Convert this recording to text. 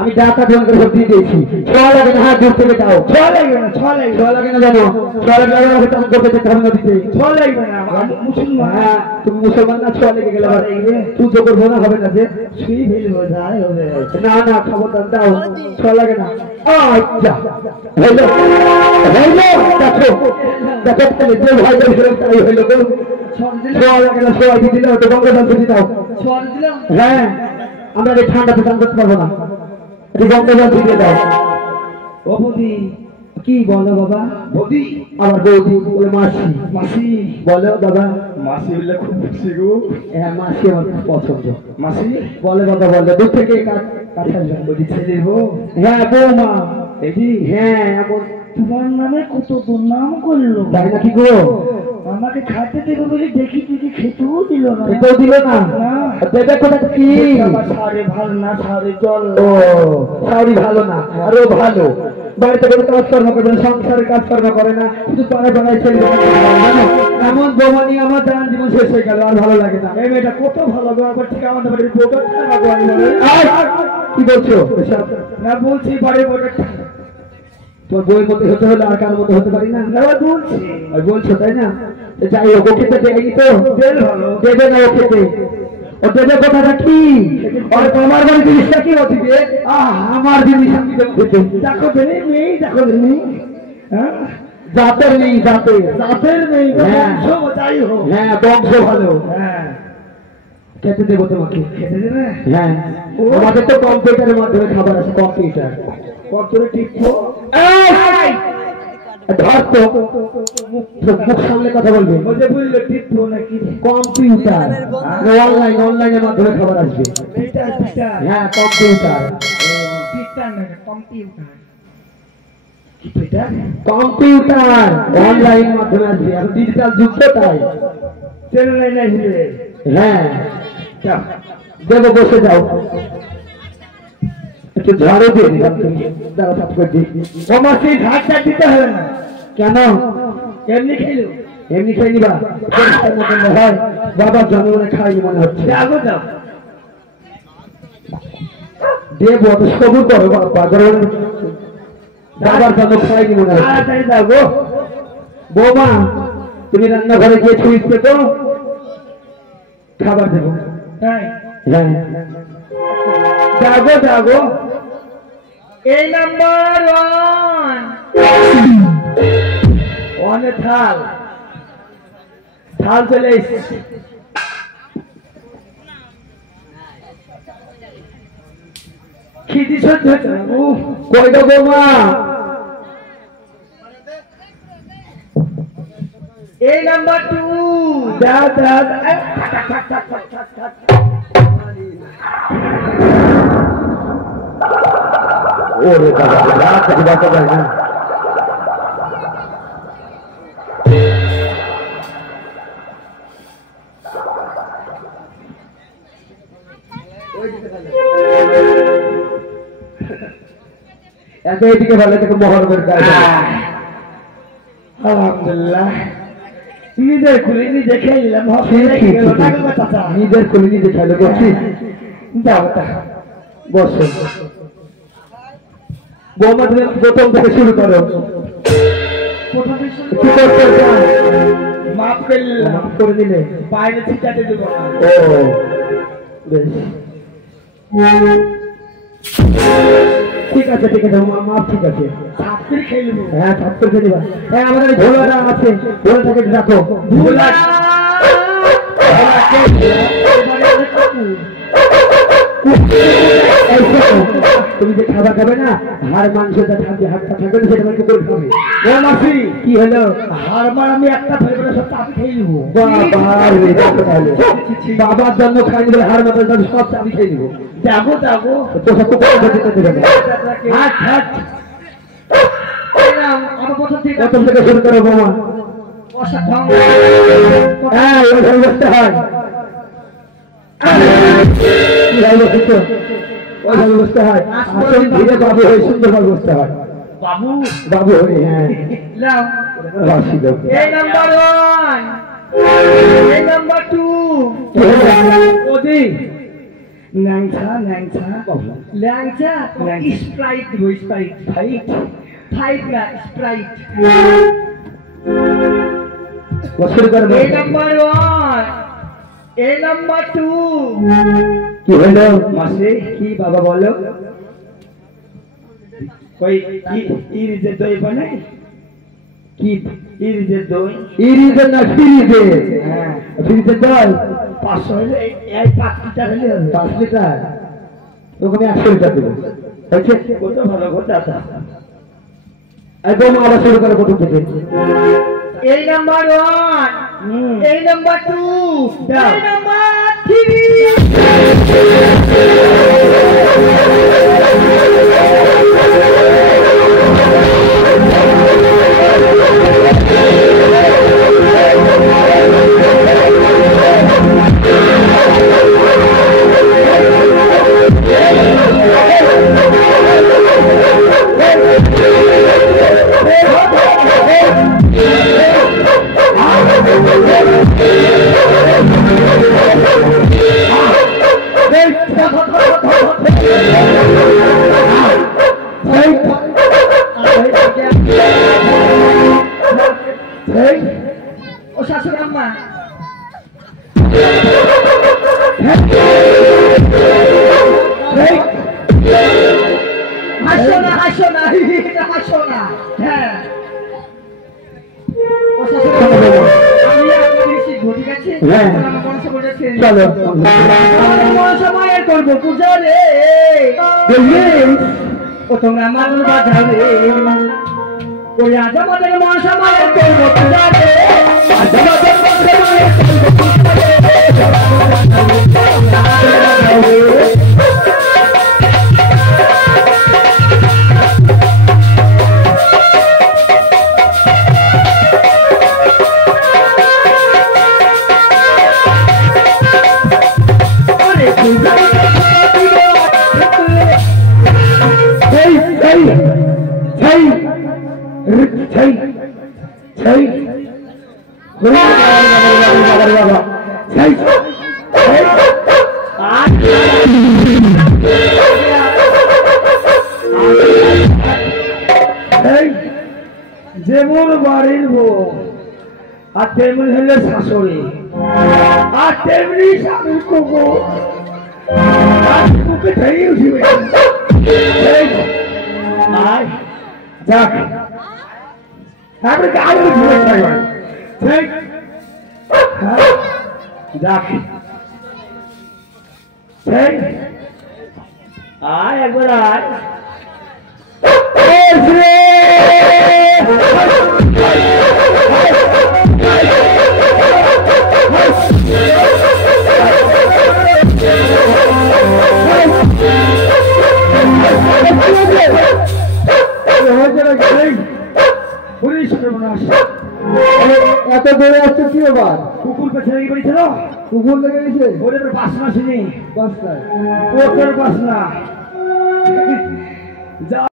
আমি ডাটা তোমাকে ভোট দিয়ে দিয়েছি। ছোঁয়া লাগে না, হাত দূর থেকে দাও। ছোঁয়া লাগবে না, ছোঁয়া লাগে না জানো? ছোঁয়া লাগলে আমাকে তেমন করতে যেতে হবে না দিতে। ছোঁয়া লাগবে না, মুসলমান। হ্যাঁ, তুমি মুসলমান না, ছোঁয়া লেগে গেলে পুজো করবো না, হবে না যে শুয়ে ফেলবো, যাই হবে। না না, খবরদার দাও, ছোঁয়া লাগে না। আচ্ছা হইলো দেখো দেখো, তাহলে যে ভাই বলছিলাম তাই হইলো তো। ছোঁয়া লাগে না, ছোঁয়া দিয়ে দিলে হয়তো গঙ্গা জল দিয়ে দাও। ছোঁয়া দিলাম। হ্যাঁ, আমরা এই ঠান্ডাতে চান করতে পারবো না, গঙ্গা জল দিয়ে দাও। ও বৌদি, কি বলো বাবা? বৌদি আমার বৌদি বলে মাসি। মাসি বলো বাবা। মাসি বললে খুব খুশি গো। হ্যাঁ, মাসি আমার খুব পছন্দ। মাসি বলে বাবা, বলে দূর থেকে কাছে বৌদি ছেলের বউ। হ্যাঁ বৌমা। দেখি হ্যাঁ, এমন তোমার নামে কত দুর্নাম করলো, তাই নাকি গো? আমাকে খাইতে দেবে বলে দেখি দেখি খেতেও দিল না। এটাও দিল না? দেবে কোথা কি? সারে ভালো না, সারে জল। ও সাউরি ভালো না, আরো ভালো। বাড়িতে কোনো কাজকর্ম করবে না, সংসারের কাজকর্ম করে না, শুধু পাড়ায় পাড়ায় ছেলে জানো। এমন বৌমা নিয়ে আমার দান জীবন শেষ হয়ে গেল, আর ভালো লাগে না। এই মেয়েটা কত ভালো গো, আবার ঠিক আমাদের বাড়ির বউটা কি বলছো? না বলছি বাড়ির বউটা তোর বইয়ের মধ্যে হতে হলে আর কার মধ্যে হতে পারি না? বলছি বলছো তাই না? যাই হোক, ও খেতে দেয়নি তো, দেবে না ও খেতে। ও দেবে কথাটা কি? তোমার বাড়ি জিনিসটা কি দিবে? আমার জিনিস আমি খেতে দেখো দেনি নেই, দেখো দেনি। হ্যাঁ, জাতের নেই, জাতের নেই। হ্যাঁ যাই হোক, হ্যাঁ, বংশ ভালো। হ্যাঁ খেতে দেবো তোমাকে। খেতে দেবে? হ্যাঁ, আমাদের তো কম্পিউটারের মাধ্যমে খাবার আছে। কম্পিউটার কত টিপো? ধর তো, মুখ সামনে কথা বলবে। বললো টিপো নাকি? কম্পিউটার, অনলাইনের মাধ্যমে খাবার আসবে। হ্যাঁ, কম্পিউটার। কম্পিউটার অনলাইনের মাধ্যমে আসবে, এখন ডিজিটাল যুগ তো, তাই। হ্যাঁ, দেবো, বসে যাও। একটু ঝাড়ু দিয়ে দিলাম, তুমি দাঁড়া সাফ করে দিই। ও মাসি, ঝাড়টা দিতে হবে না। কেন? এমনি খেলো, এমনি খেয়ে নিবা? পরিষ্কার না করলে হয়? বাবার জন্মদিনে খাইনি মনে হচ্ছে। যাবো যাও। দেবো, অত সবুর করো বাবা, বাবার জন্ম খাইনি মনে হচ্ছে। তাড়াতাড়ি যাবো। বৌমা, তুমি রান্নাঘরে গিয়ে ছুঁইতে তো, খাবার দেবো। তাই হ্যাঁ, যাবো যাবো। এই নাম্বার ওয়ানে থাল চলে এসেছে। খিদি সহ্য হচ্ছে না। কই গো বৌমা? এই নাম্বার 2 দাও। ওরে বাবা, রাত থেকে বাঁচা যায় না। এদিকে ভালো থেকে মহরমের কাজ। আলহামদুলিল্লাহ, নিজের খুলে নিজে খেয়ে নিলাম। নিজের খুলে নিজে খাইলে বলছি। বসো বৌমা, তুমি প্রথম থেকে শুরু করো। কি করতে চাও? মাফ করলাম, মাফ করে দিলে বাইরে ঠিকাতে দেবো না। ও বেশ, ঠিক আছে মাপ, ঠিক আছে। ছাত্রী খেয়ে নেবো। হ্যাঁ, ছাত্র খেলিবা। হ্যাঁ, আমাদের ভোলাটা আছে, ভোলা থেকে রাখো। তুমি যে খাবার খাবে না, হাড় মাংসটা থাকবে, হাড়টা থাকবে না, সেটা আমাকে করে খাবে। ও মাসি, কি হলো? হাড় মার আমি একটা ফেলবো না, সব আমি খেয়ে নেবো। বাবার জন্য খাইনি বলে হাড় মাথার জন্য সব আমি খেয়ে নিবো। যাবো তো সব দেবে। প্রথম থেকে শুরু করো বৌমা। হ্যাঁ, ওইভাবে বসতে হয়। ওইভাবে বসতে হয়, ধীরে বাবু হয়ে সুন্দরভাবে বসতে হয়। বাবু হয়ে, হ্যাঁ। এই নাম্বার 1, এই নাম্বার 2। ল্যাংচা ল্যাংচা ল্যাংচা ল্যাংচা। স্প্রাইট দিব স্প্রাইট ফাইট 5 না স্প্রাইট শুরু করবো এ নাম্বার 1 এ নাম্বার 2 কি হলো মাসে কি বাবা বলো ওই ইরিজের দই বানাই কি ইরিজের দই ইরিজের না ফ্রিজে হ্যাঁ ফ্রিজে জল 500 হলে এই 5 লিটার হলে হবে। 5 লিটার তোকে আমি 100 লিটার দেবো হয়েছে কত ভালো কথা একদম আবার শুরু করে প্রথম থেকে এই নাম্বার 1 হুম। এই নাম্বার 2 দাও। এই নাম্বার 3 ও শাশুড়ি আম্মা হাসো না হাসো না হাসো না হ্যাঁ ও শাশুড়ি আম্মা, আমি আপনাকে শিখবো ঠিক আছে হ্যাঁ। আমার মনসা বলেছেন চলো আমার মনসা মায়ের করবো পূজা রে ও তোমরা মানুষ বাজাবে ওই আজ আমাদের মনসা মায়ের করবো পূজা রে আজ আমাদের মনসা মায়ের করবো পূজা রে যেমন বাড়ির বউ আর তেমনি হলে শাশুড়ি আর তেমনি স্বামীর কুকুর আর কুকুর থেকে উঠিবে আর যাক তারপরে আরো উঠিবে ঠিক যাক ঠিক আয় একবার আয় এত বেড়ে আসছে কি ব্যাপার কুকুর পেছনে কি করেছিল কুকুর লেগে গেছে ওদের বাসনা শুনি বাস্তায় ওদের বাসনা যা